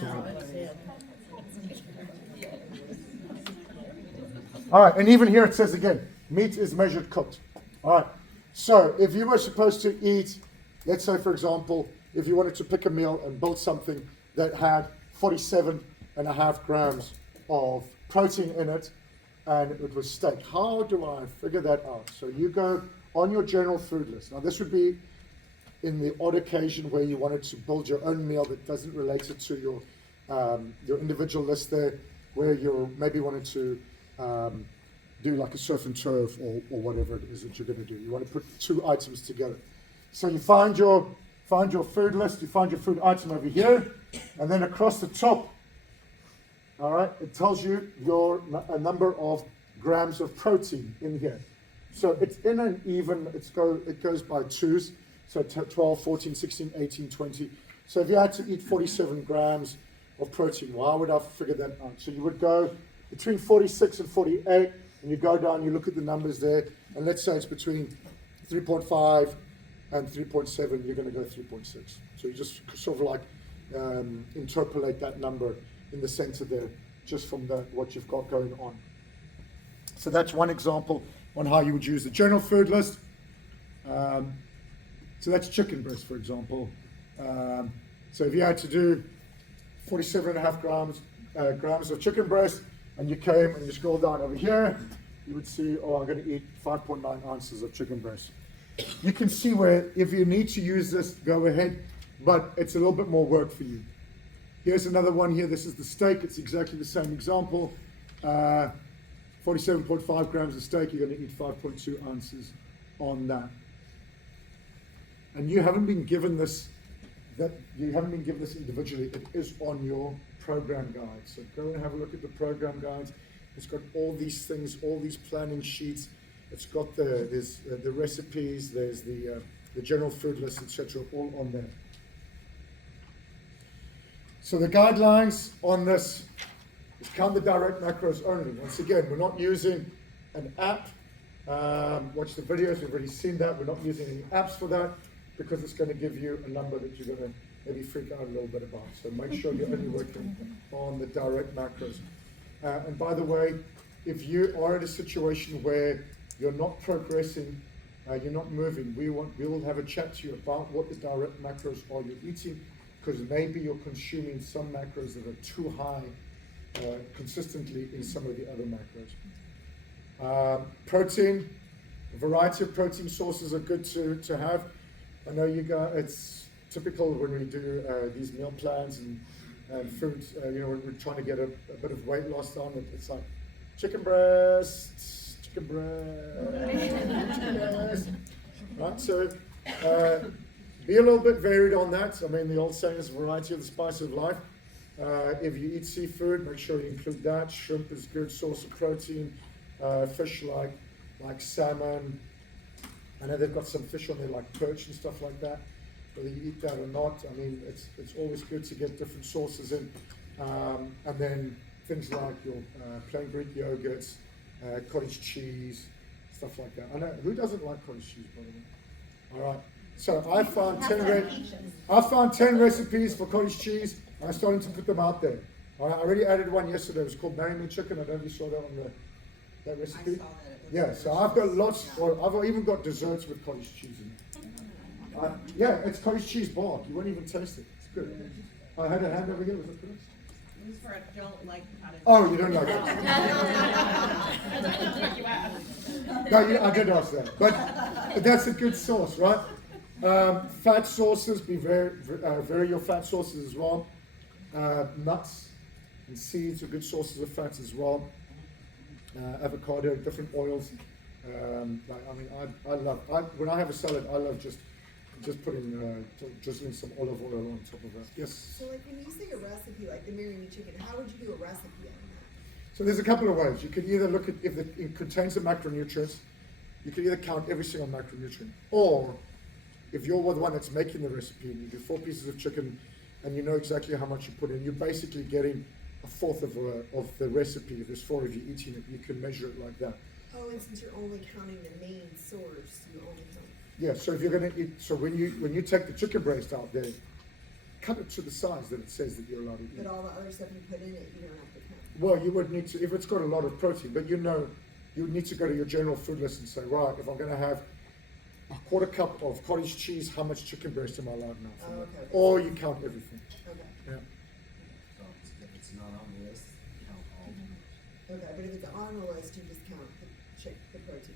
All right, and even here it says again, meat is measured cooked. All right, so if you were supposed to eat, let's say for example, if you wanted to pick a meal and build something that had 47 46.5 grams of protein in it, and it was steak. How do I figure that out? So you go on your general food list. Now this would be in the odd occasion where you wanted to build your own meal that doesn't relate it to your individual list there, where you maybe wanted to do like a surf and turf or whatever it is that you're going to do. You want to put two items together. So you find your food list, you find your food item over here, and then across the top, all right, it tells you a number of grams of protein in here. So it's in an even, it goes by twos, so 12, 14, 16, 18, 20. So if you had to eat 47 grams of protein, well, how would I figure that out? So you would go between 46 and 48, and you go down, you look at the numbers there, and let's say it's between 3.5 and 3.7, you're going to go 3.6. So you just sort of like interpolate that number in the center there, just from what you've got going on. So that's one example on how you would use the general food list. So that's chicken breast, for example. So if you had to do 47.5 grams of chicken breast, and you came and you scroll down over here, you would see, oh, I'm going to eat 5.9 ounces of chicken breast. You can see where if you need to use this, go ahead, but it's a little bit more work for you. Here's another one here. This is the steak. It's exactly the same example. 47.5 grams of steak, you're going to eat 5.2 ounces on that. And you haven't been given this individually. It is on your program guide. So go and have a look at the program guides. It's got all these things, all these planning sheets. It's got the recipes, there's the general food list, etc., all on there. So the guidelines on this is count the direct macros only. Once again, we're not using an app. Watch the videos, we've already seen that. We're not using any apps for that because it's going to give you a number that you're going to maybe freak out a little bit about. So make sure you're only working on the direct macros. And by the way, if you are in a situation where you're not progressing, you're not moving, we will have a chat to you about what the direct macros are you're eating, because maybe you're consuming some macros that are too high consistently in some of the other macros. Protein, a variety of protein sources are good to have. I know you guys, it's typical when we do these meal plans and foods, when we're trying to get a bit of weight loss down, it's like chicken breast, chicken breast, right? So be a little bit varied on that. I mean, the old saying is variety of the spice of life. If you eat seafood, make sure you include that. Shrimp is a good source of protein. Fish like salmon. I know they've got some fish on there like perch and stuff like that. Whether you eat that or not, I mean, it's always good to get different sources in. And then things like your plain Greek yogurts, cottage cheese, stuff like that. I know, who doesn't like cottage cheese, by the way? All right. So I found 10 recipes for cottage cheese. I'm starting to put them out there. All right, I already added one yesterday. It was called Marry Me Chicken. I don't know if you saw that on that recipe. I saw that. Yeah, so I've got lots, I've even got desserts with cottage cheese in it. Yeah, it's cottage cheese bark. You won't even taste it. It's good. I had a hand over here. Was it good? It was for I don't like cottage. Oh, you don't like it? No, I did ask that. But that's a good sauce, right? Fat sauces, vary your fat sources as well. Nuts and seeds are good sources of fat as well. Avocado, different oils. I love when I have a salad. I love just putting drizzling some olive oil on top of that. Yes. So like when you say a recipe, like the Marry Me Chicken, how would you do a recipe on that? So there's a couple of ways. You could either look at if it contains the macronutrients. You could either count every single macronutrient, or if you're the one that's making the recipe and you do 4 pieces of chicken and you know exactly how much you put in, you're basically getting a fourth of the recipe. If there's 4 of you eating it, you can measure it like that. Oh, and since you're only counting the main source, you only count. Yeah, so if you're going to eat, so when you take the chicken breast out there, cut it to the size that it says that you're allowed to eat. But all the other stuff you put in it, you don't have to count. Well, you would need to, if it's got a lot of protein, but you would need to go to your general food list and say, right, if I'm going to have a 1/4 cup of cottage cheese, how much chicken breast am I allowed now? Oh, okay. Or you count everything. Okay. Yeah. So if it's not on it's on the list, you discount the protein,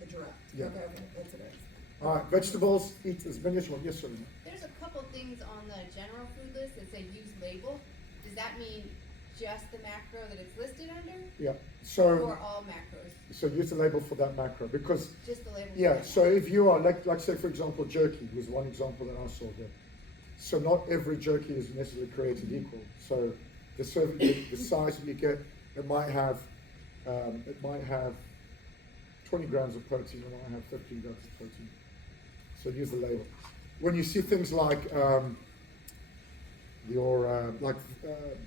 the direct. Yeah. Okay, that's what it is. All right, vegetables, eat as many as you want. Yes, sir. There's a couple things on the general food list that say use label. Does that mean just the macro that it's listed under, Yeah. or So all macros? so use the label for that macro because Just the label? yeah. So if you are like say for example jerky was one example that I saw there. So not every jerky is necessarily created equal. So the serving, the size that you get, it might have 20 grams of protein, it might have 15 grams of protein. So use the label. When you see things like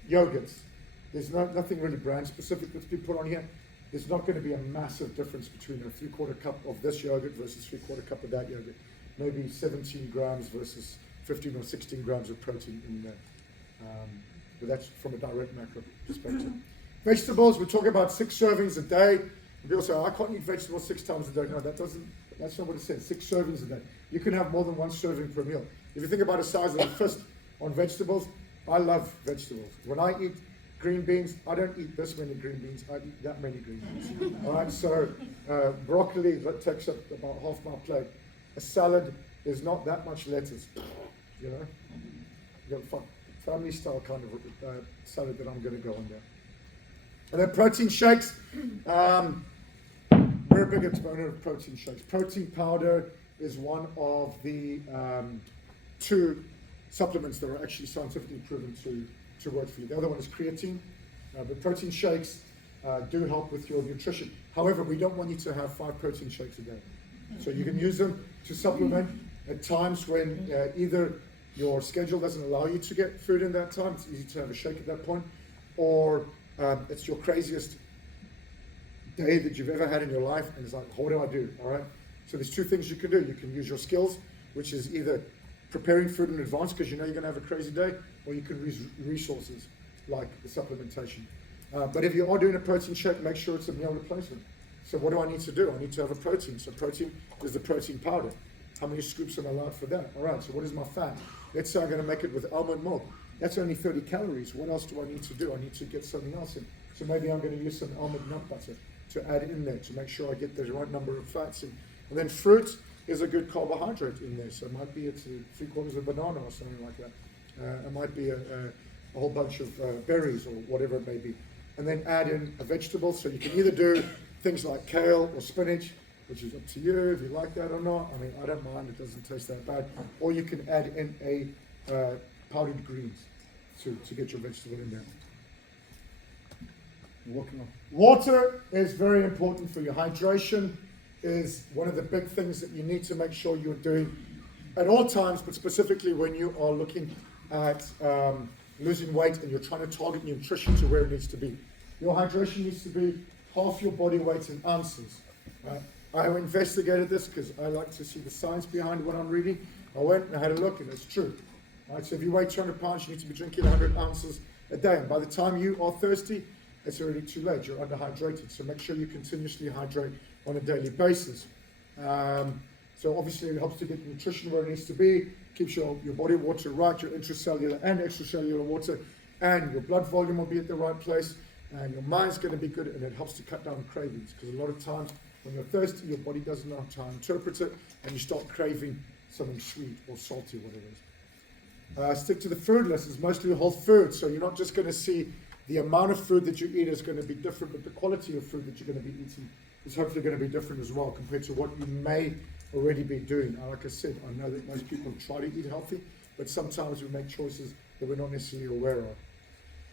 yogurts, there's nothing really brand specific that's been put on here. There's not going to be a massive difference between a 3/4 cup of this yogurt versus 3/4 cup of that yogurt. Maybe 17 grams versus 15 or 16 grams of protein in there. But that's from a direct macro perspective. Vegetables, we're talking about 6 servings a day. People say, I can't eat vegetables 6 times a day. No, that's not what it says. 6 servings a day. You can have more than 1 serving per meal. If you think about the size of a fist on vegetables, I love vegetables. When I eat green beans, I don't eat this many green beans, I eat that many green beans. All right, so broccoli, that takes up about half my plate. A salad is not that much lettuce, you know? Family style kind of salad that I'm going to go on there. And then protein shakes. We're a big exponent of protein shakes. Protein powder is one of the 2 supplements that are actually scientifically proven to work for you. The other one is creatine. But protein shakes do help with your nutrition. However, we don't want you to have 5 protein shakes a day. So you can use them to supplement at times when either your schedule doesn't allow you to get food in that time. It's easy to have a shake at that point. Or it's your craziest day that you've ever had in your life, and it's like, what do I do? All right. So there's 2 things you can do. You can use your skills, which is either preparing food in advance because you know you're going to have a crazy day, or you can use resources like the supplementation. But if you are doing a protein shake, make sure it's a meal replacement. So what do I need to do? I need to have a protein. So protein is the protein powder. How many scoops am I allowed for that? All right. So what is my fat? Let's say I'm going to make it with almond milk. That's only 30 calories. What else do I need to do? I need to get something else in. So maybe I'm going to use some almond nut butter to add in there to make sure I get the right number of fats in. And then fruit is a good carbohydrate in there. So it might be it's 3/4 of banana or something like that. It might be a whole bunch of berries or whatever it may be. And then add in a vegetable. So you can either do things like kale or spinach, which is up to you if you like that or not. I mean, I don't mind. It doesn't taste that bad. Or you can add in a powdered greens to get your vegetable in there. Water is very important for your hydration. Is one of the big things that you need to make sure you're doing at all times, but specifically when you are looking at losing weight and you're trying to target nutrition to where it needs to be. Your hydration needs to be half your body weight in ounces. Right? I investigated this because I like to see the science behind what I'm reading. I went and I had a look, and it's true. Right? So if you weigh 200 pounds, you need to be drinking 100 ounces a day. And by the time you are thirsty, it's already too late. You're underhydrated. So make sure you continuously hydrate on a daily basis. So obviously it helps to get nutrition where it needs to be, keeps your body water right, your intracellular and extracellular water, and your blood volume will be at the right place, and your mind's going to be good, and it helps to cut down cravings, because a lot of times when you're thirsty, your body doesn't know how to interpret it, and you start craving something sweet or salty, whatever it is. Stick to the food list. It's mostly whole food, so you're not just going to see the amount of food that you eat is going to be different, but the quality of food that you're going to be eating is hopefully going to be different as well compared to what you may already be doing. Like I said, I know that most people try to eat healthy, but sometimes we make choices that we're not necessarily aware of.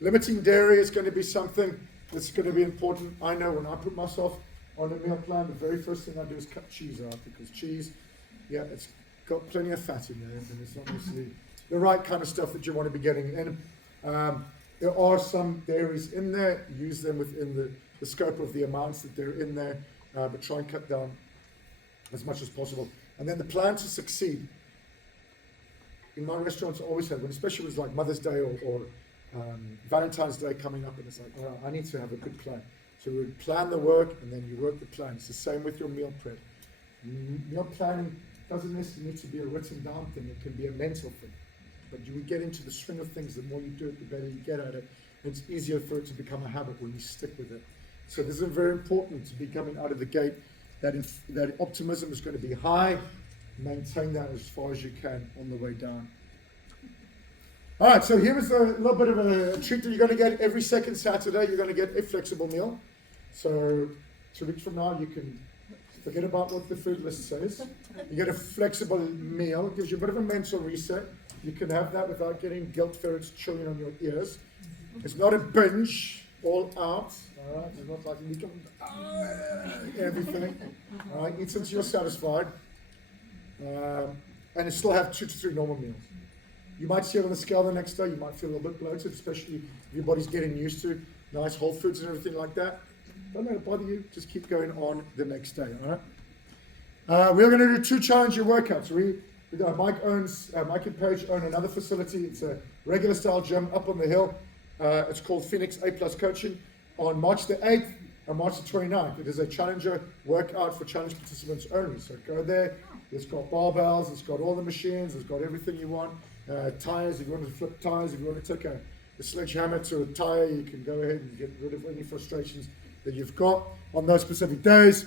Limiting dairy is going to be something that's going to be important. I know when I put myself on a meal plan, the very first thing I do is cut cheese out, because cheese, yeah, it's got plenty of fat in there, and it's not necessarily the right kind of stuff that you want to be getting in. There are some dairies in there. Use them within the scope of the amounts that they're in there, but try and cut down as much as possible. And then the plan to succeed. In my restaurants, I always have, especially with like Mother's Day or Valentine's Day coming up, and it's like, oh, I need to have a good plan. So we plan the work, and then you work the plan. It's the same with your meal prep. Meal planning doesn't necessarily need to be a written down thing. It can be a mental thing. But you would get into the swing of things. The more you do it, the better you get at it. And it's easier for it to become a habit when you stick with it. So this is very important to be coming out of the gate, that optimism is going to be high. Maintain that as far as you can on the way down. All right, so here is a little bit of a treat that you're going to get every second Saturday. You're going to get a flexible meal. So 2 weeks from now, you can forget about what the food list says. You get a flexible meal. It gives you a bit of a mental reset. You can have that without getting guilt ferrets chewing on your ears. It's not a binge, all out. All right, it's not like you can everything. All right, eat until you're satisfied. And still have 2 to 3 normal meals. You might see it on the scale the next day. You might feel a little bit bloated, especially if your body's getting used to nice whole foods and everything like that. Don't let it bother you. Just keep going on the next day. All right. We're going to do 2 challenger workouts. Mike and Paige own another facility. It's a regular style gym up on the hill. It's called Phoenix A+ Coaching. On March the 8th and March the 29th, it is a challenger workout for challenge participants only. So go there. It's got barbells. It's got all the machines. It's got everything you want. Tires, if you want to flip tires, if you want to take a sledgehammer to a tire, you can go ahead and get rid of any frustrations that you've got on those specific days.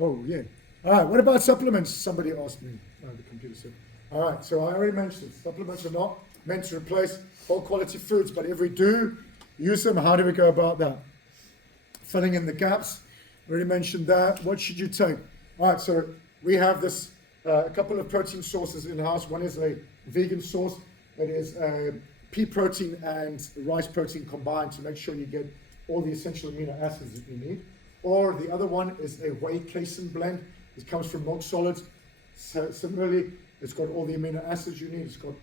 Oh, yeah. All right, what about supplements? Somebody asked me. Oh, the computer said. All right, so I already mentioned it. Supplements are not meant to replace whole quality foods, but if we do use them, how do we go about that? Filling in the gaps. Already mentioned that. What should you take? All right, so we have this, a couple of protein sources in-house. One is a vegan source. It is pea protein and rice protein combined to make sure you get all the essential amino acids that you need. Or the other one is a whey casein blend. It comes from milk solids. So similarly, it's got all the amino acids you need. It's got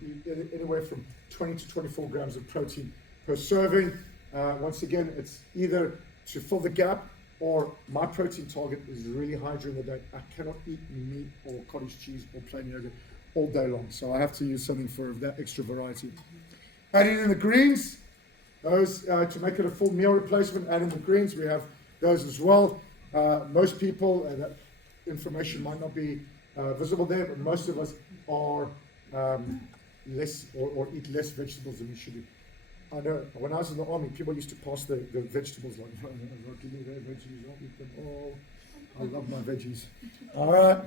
anywhere from 20 to 24 grams of protein per serving. Once again, it's either to fill the gap, or my protein target is really high during the day. I cannot eat meat or cottage cheese or plain yogurt all day long, so I have to use something for that extra variety. Adding in the greens, those to make it a full meal replacement. Adding the greens, we have those as well. Most people, that information might not be visible there, but most of us are less or eat less vegetables than we should do. I know when I was in the army, people used to pass the vegetables like, oh, give me their veggies, I'll eat them all. I love my veggies. All right.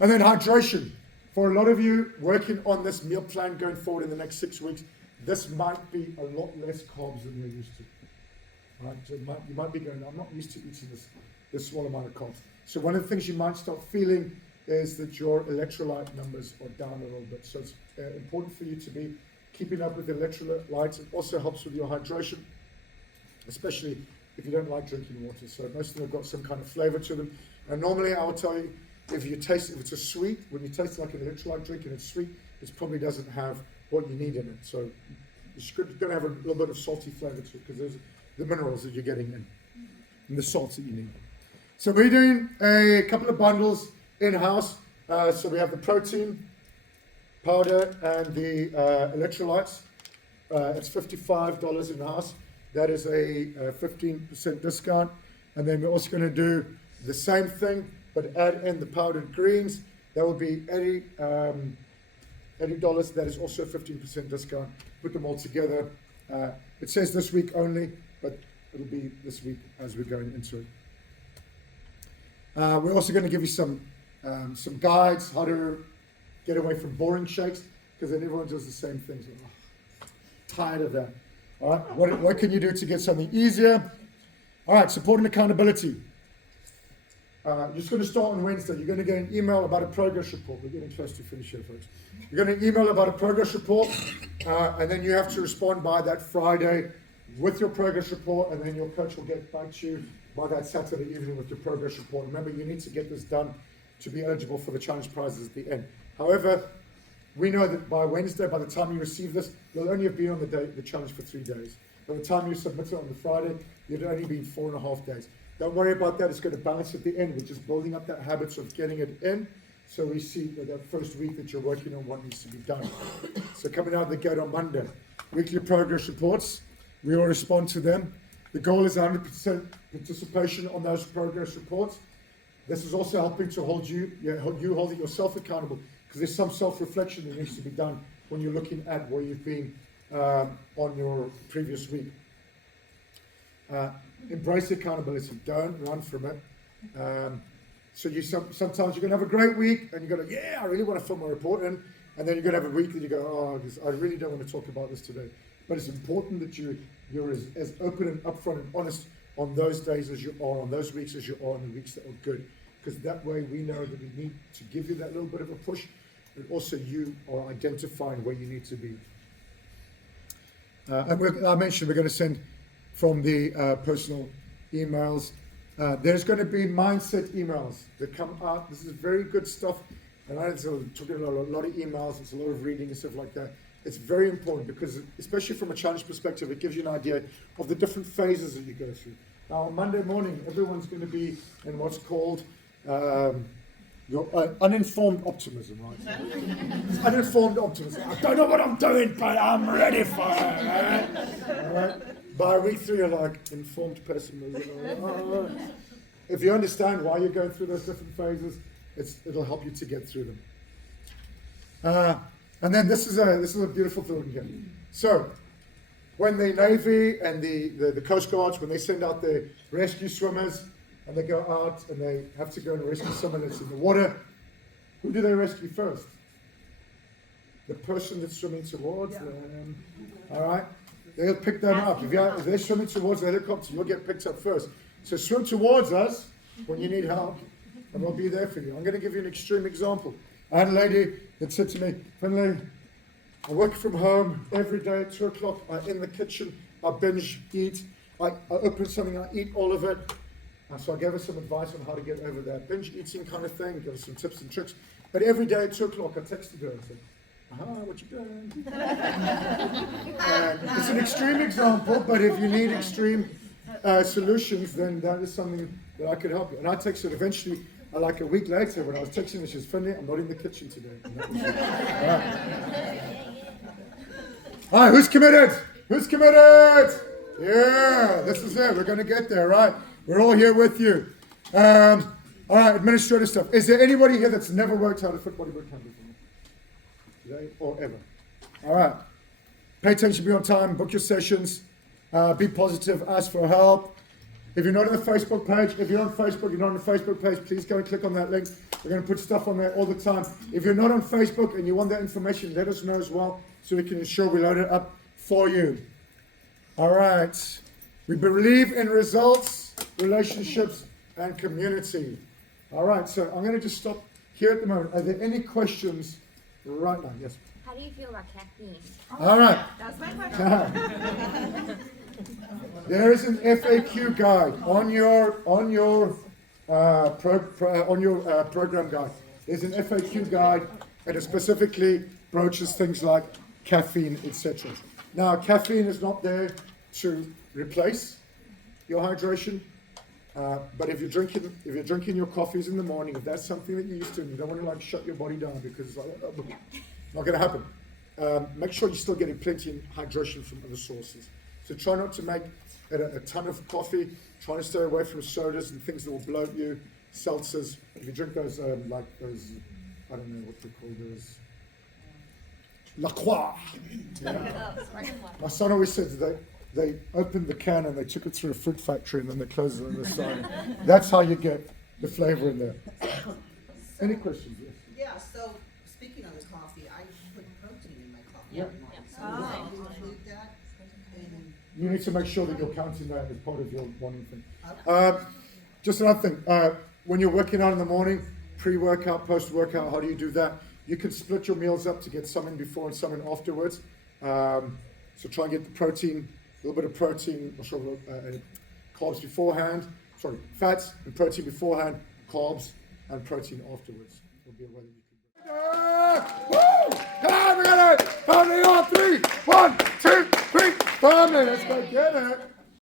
And then hydration. For a lot of you working on this meal plan going forward in the next 6 weeks, this might be a lot less carbs than you're used to. Right? So you might be going, I'm not used to eating this small amount of carbs. So one of the things you might start feeling is that your electrolyte numbers are down a little bit. So it's important for you to be keeping up with electrolytes. It also helps with your hydration, especially if you don't like drinking water. So most of them have got some kind of flavor to them. And normally I will tell you, if it's a sweet, when you taste like an electrolyte drink and it's sweet, it probably doesn't have what you need in it. So it's going to have a little bit of salty flavor to it because there's the minerals that you're getting in and the salts that you need. So we're doing a couple of bundles in-house. So we have the protein powder and the electrolytes. It's $55 in-house. That is a 15% discount. And then we're also going to do the same thing, but add in the powdered greens. That will be $80. That is also a 15% discount. Put them all together. It says this week only, but it'll be this week as we're going into it. We're also going to give you some guides how to get away from boring shakes, because then everyone does the same things. Oh, tired of that. All right, what can you do to get something easier? All right, support and accountability. You're just going to start on Wednesday. You're going to get an email about a progress report. We're getting close to finish here, folks. You're going to email about a progress report, and then you have to respond by that Friday with your progress report, and then your coach will get back to you by that Saturday evening with your progress report. Remember, you need to get this done to be eligible for the challenge prizes at the end. However, we know that by Wednesday, by the time you receive this, you'll only have been on the challenge for 3 days. By the time you submit it on the Friday, you've only been 4.5 days. Don't worry about that. It's going to balance at the end. We're just building up that habit of getting it in. So we see that first week that you're working on what needs to be done. So coming out of the gate on Monday, weekly progress reports. We will respond to them. The goal is 100% participation on those progress reports. This is also helping to hold you holding yourself accountable, because there's some self-reflection that needs to be done when you're looking at where you've been on your previous week. Embrace accountability. Don't run from it. So sometimes you're going to have a great week and you're going to, yeah, I really want to film a report in. And then you're going to have a week that you go, oh, I really don't want to talk about this today. But it's important that you're as open and upfront and honest on those days as you are, on those weeks as you are, on the weeks that are good. Because that way we know that we need to give you that little bit of a push, but also you are identifying where you need to be. And I mentioned we're going to send from the personal emails. There's going to be mindset emails that come out. This is very good stuff. And I took a lot of emails. It's a lot of reading and stuff like that. It's very important because, especially from a challenge perspective, it gives you an idea of the different phases that you go through. Now, on Monday morning, everyone's going to be in what's called your uninformed optimism, right? It's uninformed optimism. I don't know what I'm doing, but I'm ready for it, right? All right? By week 3, you're like, informed pessimism. If you understand why you're going through those different phases, it'll help you to get through them. And then this is a beautiful thing here. So, when the Navy and the Coast Guards, when they send out their rescue swimmers, and they go out and they have to go and rescue someone that's in the water, who do they rescue first? The person that's swimming towards them. All right? They'll pick them up. If they're swimming towards the helicopter, you'll get picked up first. So swim towards us when you need help, and we'll be there for you. I'm going to give you an extreme example. I had a lady that said to me, Finlay, I work from home every day at 2 o'clock. I'm in the kitchen. I binge eat. I open something, I eat all of it. So I gave her some advice on how to get over that binge eating kind of thing, give her some tips and tricks. But every day at 2 o'clock, I texted her and said, what you doing? And it's an extreme example, but if you need extreme solutions, then that is something that I could help you. And I texted eventually, like a week later, when I was texting her, she says, Finlay, I'm not in the kitchen today. And that was it. All right, who's committed? Who's committed? Yeah, this is it. We're going to get there, right? We're all here with you. All right, administrative stuff. Is there anybody here that's never worked out a fit bodybuilding camp before? Today or ever? All right. Pay attention, be on time, book your sessions, be positive, ask for help. If you're not on the Facebook page, if you're on Facebook, you're not on the Facebook page, please go and click on that link. We're going to put stuff on there all the time. If you're not on Facebook and you want that information, let us know as well so we can ensure we load it up for you. All right. We believe in results, relationships, and community. All right, so I'm going to just stop here at the moment. Are there any questions right now? Yes. How do you feel about caffeine? All right. That's my question. There is an FAQ guide on your program guide. There's an FAQ guide, and it specifically broaches things like caffeine, etc. Now, caffeine is not there to replace your hydration, but if you're drinking your coffees in the morning, if that's something that you're used to, and you don't want to like shut your body down because it's like, not going to happen. Make sure you're still getting plenty of hydration from other sources. So try not to make a ton of coffee. Try to stay away from sodas and things that will bloat you. Seltzers. If you drink those, like those, I don't know what they call those. La Croix. Yeah. My son always says they opened the can and they took it through a fruit factory and then they closed it on the side. That's how you get the flavor in there. Any questions? Yes. Yeah, so speaking of the coffee, I put protein in my coffee Yeah. every morning. So do I include that? You need to make sure that you're counting that as part of your morning thing. Just another thing, when you're working out in the morning, pre-workout, post-workout, how do you do that? You can split your meals up to get some in before and some in afterwards. So try and get the protein, a little bit of protein, carbs beforehand, fats and protein beforehand, carbs and protein afterwards. Will be a way that you can. Woo! Come on, we got it! Family on 3, 1, 2, 3, family, let's go get it!